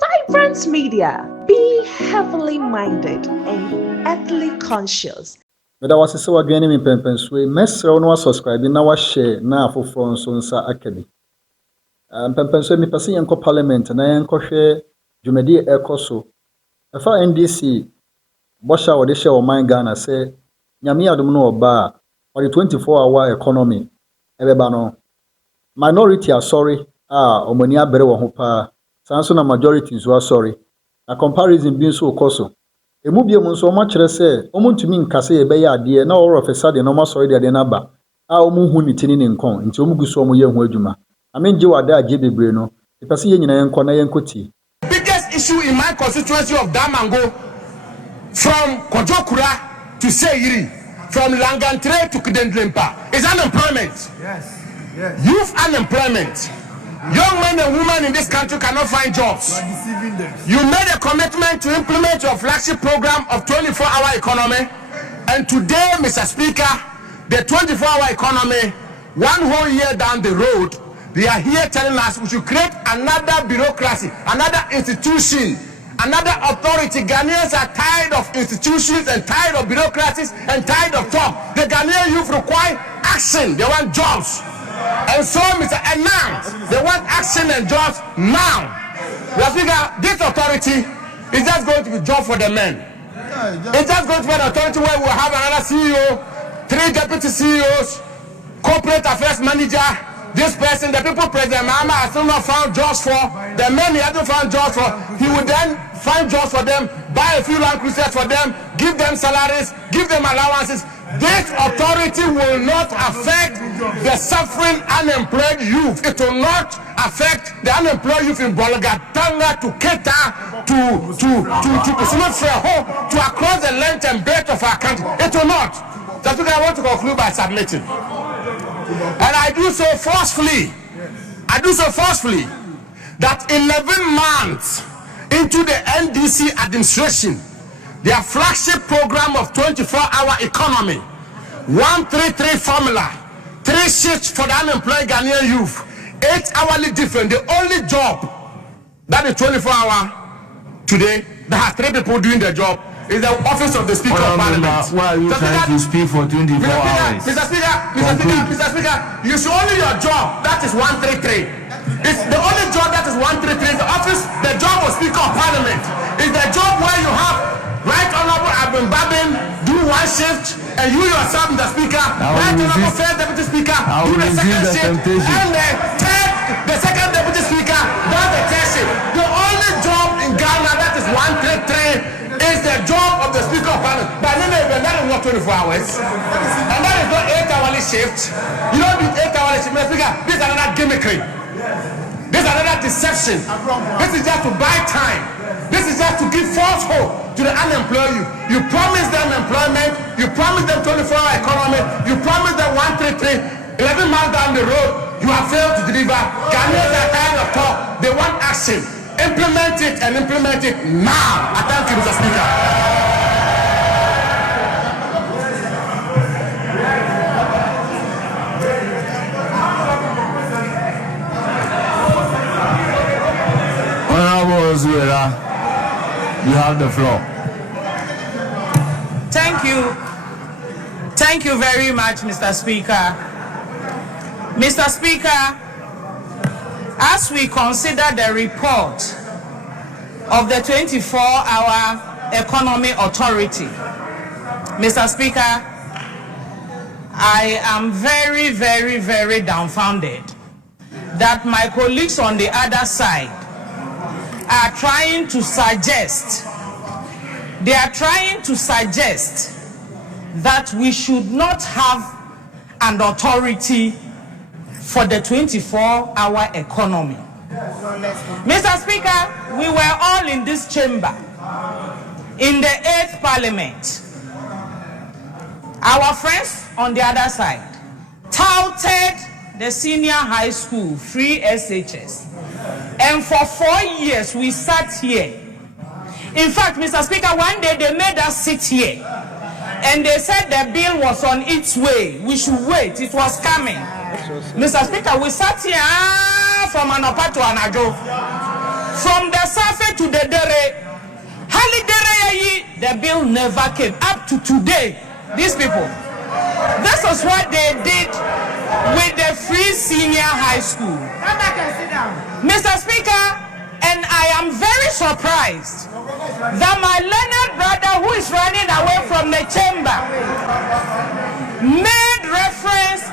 Vibrant Media. Be heavily minded and ethically conscious. But I was so again in Pempens way, Messer no subscribing now share now for France on Sa Academy. Pempens me passing yanko parliament na yanko share Jumedi Ekoso. A far NDC Bosha or the share of my Ghana say Yami Adumo Ba or the 24-hour economy. Ebebano. Minority are sorry, Omonia Berewa Hopa, Sansona majorities were sorry. A comparison being so coso. Emu bia mu nso ọmachire se omuntumi nkase ebe ade na all of a sudden no masori de na ba a omuhu ni tini ne nkon nti omuguso omu ye hu adwuma amenje wada agye bebre no ipase ye nyina yenko na yenkoti. Biggest issue in my constituency of Damango, from Kojokura to Seyiri, from Langantre to Kidendlempa, is unemployment. Yes. Youth unemployment. Young men and women in this country cannot find jobs. You are deceiving them. You made a commitment to implement your flagship program of 24-hour economy, and today, Mr. Speaker, the 24-hour economy, one whole year down the road, they are here telling us we should create another bureaucracy, another institution, another authority. Ghanaians are tired of institutions and tired of bureaucracies and tired of talk. The Ghanaian youth require action. They want jobs. And so, and now, they want action and jobs now. Mr. Speaker, this authority is just going to be job for the men. It's just going to be an authority where we'll have another CEO, 3 deputy CEOs, corporate affairs manager, this person, the people President Mahama has still not found jobs for, the men he hasn't found jobs for. He would then find jobs for them, buy a few land cruisers for them, give them salaries, give them allowances. This authority will not affect the suffering unemployed youth. It will not affect the unemployed youth in Bolagatanga, to Keta, to across the length and breadth of our country. It will not. So I want to conclude by submitting. And I do so forcefully. That 11 months into the NDC administration, their flagship program of 24-hour economy, 133 formula, 3 shifts for the unemployed Ghanaian youth, 8 hourly different. The only job that is 24-hour today that has 3 people doing the job is the office of the Speaker of Parliament. Why are you trying to speak for 24 hours? Mr. Speaker, you should only your job, that is 133. It's the only job that is 133 is the office, the job of Speaker of Parliament. It's the job where you have Right Honorable Abin Babin do 1 shift, and you yourself, Mr. Speaker, Right Honorable First Deputy Speaker, do the 2nd shift, and the 2nd Deputy Speaker does the 3rd shift. The only job in Ghana that is 133 is the job of the Speaker of Parliament. But then that is not 24 hours, and that is not 8-hourly shift. You don't do 8-hourly shift, Mr. Speaker. This is another gimmickry. This is another deception. This is just to buy time. This is just to give false hope to the unemployed youth. You promise them employment, you promise them 24-hour economy, you promise them 133, 11 months down the road, you have failed to deliver. Ghanaians are tired of talk. They want action. Implement it and implement it now. I thank you, Mr. Speaker. Honorable Zuela, you have the floor. Thank you very much, Mr. Speaker. Mr. Speaker, as we consider the report of the 24-hour Economy Authority, Mr. Speaker, I am very, very, very dumbfounded that my colleagues on the other side are trying to suggest that we should not have an authority for the 24-hour economy. Mr. Speaker, we were all in this chamber in the 8th Parliament. Our friends on the other side touted the senior high school free SHS. And for 4 years, we sat here. In fact, Mr. Speaker, one day they made us sit here. And they said the bill was on its way. We should wait. It was coming. Mr. Speaker, we sat here from Anopa to Anajo. From the surface to the dere. The bill never came up to today. These people, this is what they did with the free senior high school. Mr. Speaker, and I am very surprised that my learned brother who is running away from the chamber made reference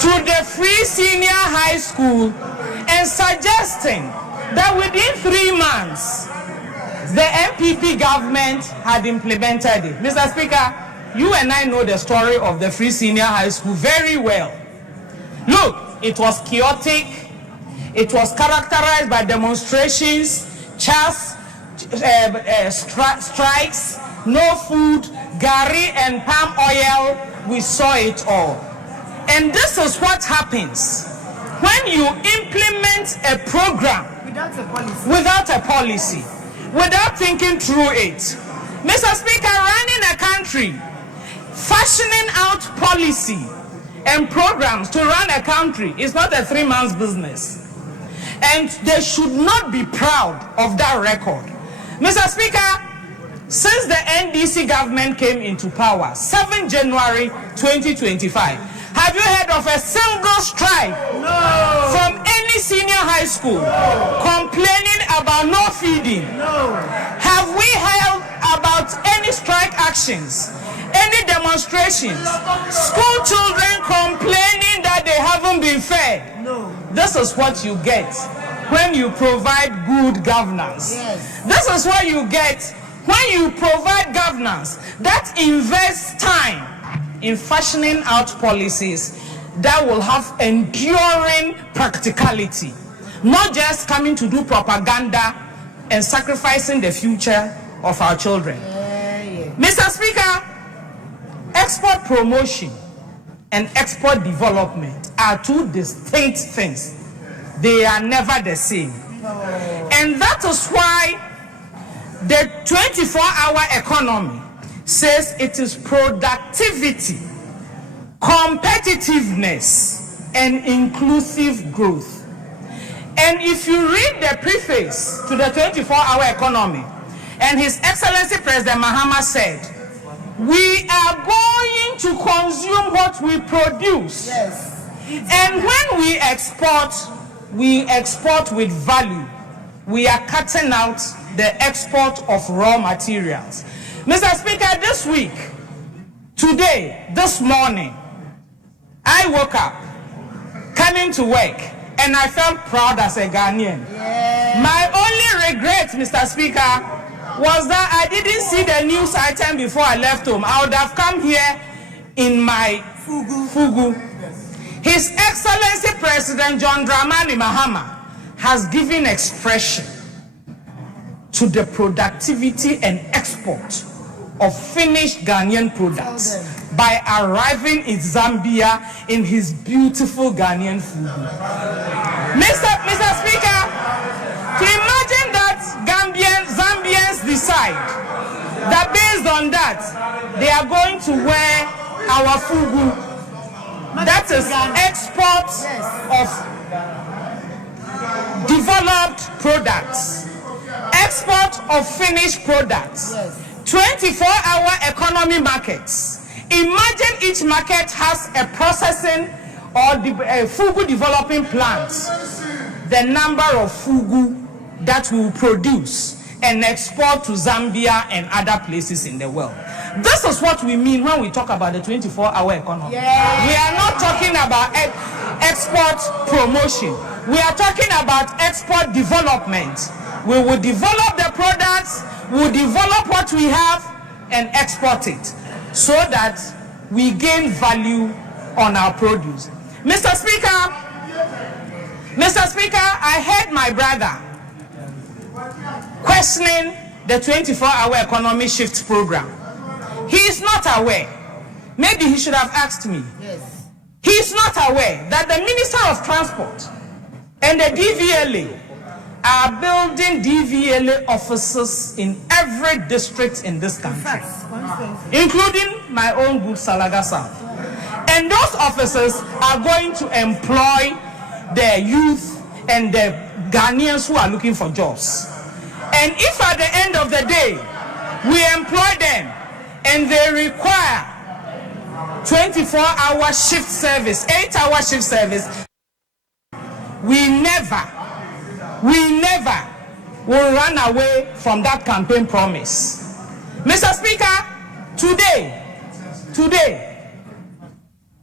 to the free senior high school and suggesting that within 3 months the MPP government had implemented it. Mr. Speaker, you and I know the story of the free senior high school very well. Look, it was chaotic. It was characterized by demonstrations, strikes, no food, gari and palm oil. We saw it all. And this is what happens when you implement a program without a policy, without thinking through it. Mr. Speaker, running a country, fashioning out policy and programs to run a country is not a 3 months business. And they should not be proud of that record. Mr. Speaker, since the NDC government came into power, 7 January 2025, have you heard of a single strike from any senior high school complaining about no feeding? Have we heard about any strike actions, any demonstrations, school children complaining that they haven't been fed? This is what you get when you provide good governance. This is what you get when you provide governance that invests time in fashioning out policies that will have enduring practicality, not just coming to do propaganda and sacrificing the future of our children. Mr. Speaker, export promotion and export development are 2 distinct things. They are never the same. And that is why the 24-hour economy says it is productivity, competitiveness, and inclusive growth. And if you read the preface to the 24-hour economy, and His Excellency President Mahama said, we are going to consume what we produce. And when we export with value. We are cutting out the export of raw materials. Mr. Speaker, this week, today, this morning, I woke up coming to work and I felt proud as a Ghanaian. My only regret, Mr. Speaker, was that I didn't see the news item before I left home. I would have come here in my fugu. His Excellency President John Dramani Mahama has given expression to the productivity and export of finished Ghanaian products by arriving in Zambia in his beautiful Ghanaian food. Mr. Speaker, to imagine that Zambians decide that based on that, they are going to wear our fugu. That is export of developed products, export of finished products, 24-hour economy markets. Imagine each market has a processing or a fugu developing plant. The number of fugu that we will produce and export to Zambia and other places in the world. This is what we mean when we talk about the 24-hour economy. We are not talking about export promotion. We are talking about export development. We will develop the products, we will develop what we have and export it so that we gain value on our produce. Mr. Speaker, I heard my brother questioning the 24-hour economy shift program. He is not aware. Maybe he should have asked me. He is not aware that the Minister of Transport and the DVLA are building DVLA offices in every district in this country, including my own good Salaga South. And those officers are going to employ the youth and the Ghanaians who are looking for jobs. And if at the end of the day, we employ them and they require 24-hour shift service, 8-hour shift service, we never will run away from that campaign promise. Mr. Speaker, today,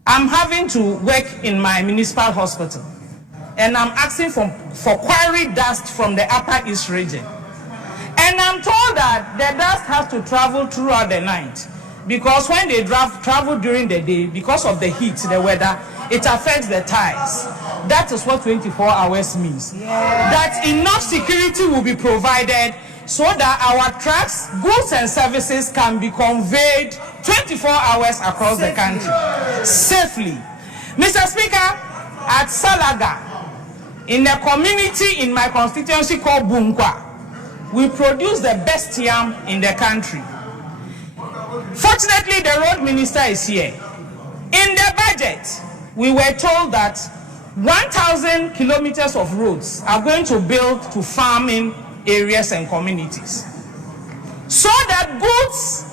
I'm having to work in my municipal hospital, and I'm asking for quarry dust from the Upper East region. And I'm told that the dust has to travel throughout the night, because when they travel during the day, because of the heat, the weather, it affects the tires. That is what 24 hours means. Yeah. That enough security will be provided so that our trucks, goods and services can be conveyed 24 hours across the country safely. Mr. Speaker, at Salaga, in a community in my constituency called Bunkwa, we produce the best yam in the country. Fortunately, the road minister is here. In the budget, we were told that 1,000 kilometers of roads are going to build to farming areas and communities, so that goods,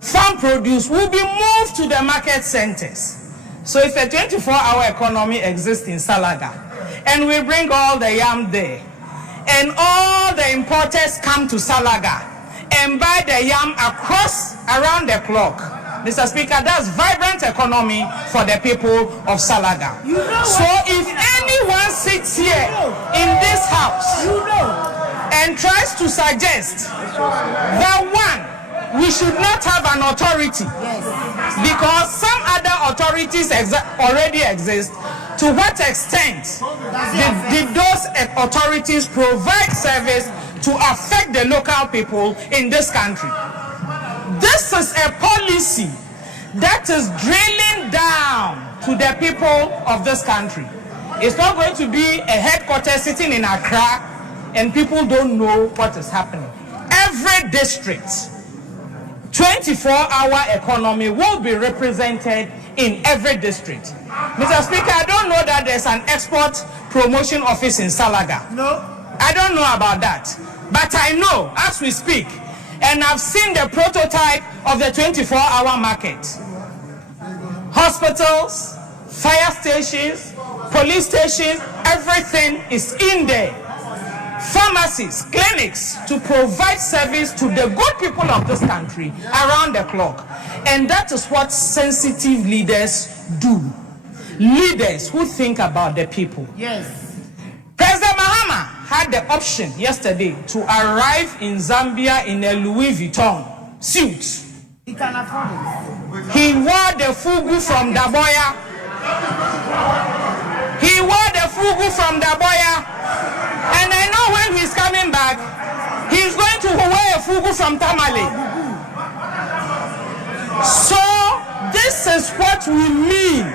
farm produce, will be moved to the market centers. So if a 24-hour economy exists in Salaga, and we bring all the yam there, and all the importers come to Salaga and buy the yam around the clock, Mr. Speaker, that's vibrant economy for the people of Salaga. So if anyone sits here in this house and tries to suggest that we should not have an authority because some other authorities already exist, to what extent did those authorities provide service to affect the local people in this country? This is a policy that is drilling down to the people of this country. It's not going to be a headquarters sitting in Accra and people don't know what is happening. Every district, 24-hour economy will be represented in every district. Mr. Speaker, I don't know that there's an export promotion office in Salaga. No. I don't know about that. But I know, as we speak, and I've seen the prototype of the 24-hour market. Hospitals, fire stations, police stations, everything is in there. Pharmacies, clinics, to provide service to the good people of this country around the clock. And that is what sensitive leaders do. Leaders who think about the people. Yes. President Mahama had the option yesterday to arrive in Zambia in a Louis Vuitton suit. He can afford it. He wore the fugu from Daboya. And I know when he's coming back, he's going to wear a fugu from Tamale. So this is what we mean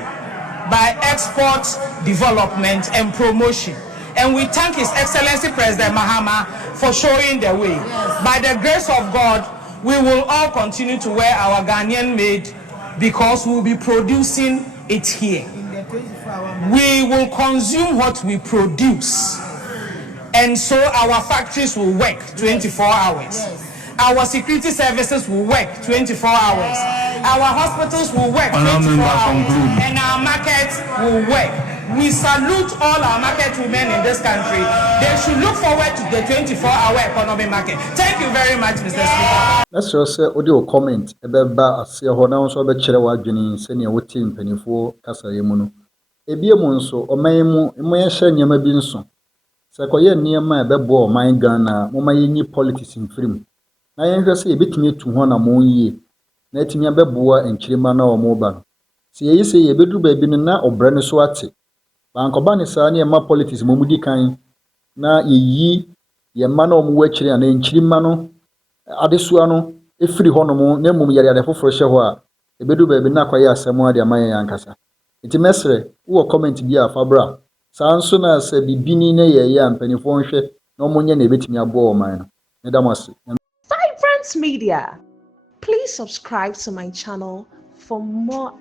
by export development and promotion. And we thank His Excellency President Mahama for showing the way. Yes. By the grace of God, we will all continue to wear our Ghanaian made, because we will be producing it here. We will consume what we produce. And so our factories will work 24 hours. Yes. Our security services will work 24 hours. Our hospitals will work 24 hours. And our markets will work. We salute all our market women in this country. They should look forward to the 24-hour economy market. Thank you very much, Mr. Speaker. Let's just say audio comment about as your honor so be chere wadwini senior wotin mpanifo kasaye mu no. Ebie mu nso omanmu emoye hye nyama bi nso. Sekoye niema ebebo oman Ghana moma yenyi politics mfrim. Na yenhwe se ebetumi etu ho na mo yie. Na etumi abeboa enchirima na omo ba no. Se yeyi se yebedu ba bi no na obre ne so ate. Bankoba ne saa ne ema politics momudi kan na yeyi yema na omo wachiri na enchirima no adesua no efiri ho no mo na mum yare ade foforo hye ho a ebedu ba bi na kwaye asemu ade amaye yankasa. Iti mesre wo comment bi a fabra sanso na se bibini na ye ya mpanifo nhwe na omonye na ebetimi abo oman no. Medamase. Vibrant Media. Please subscribe to my channel for more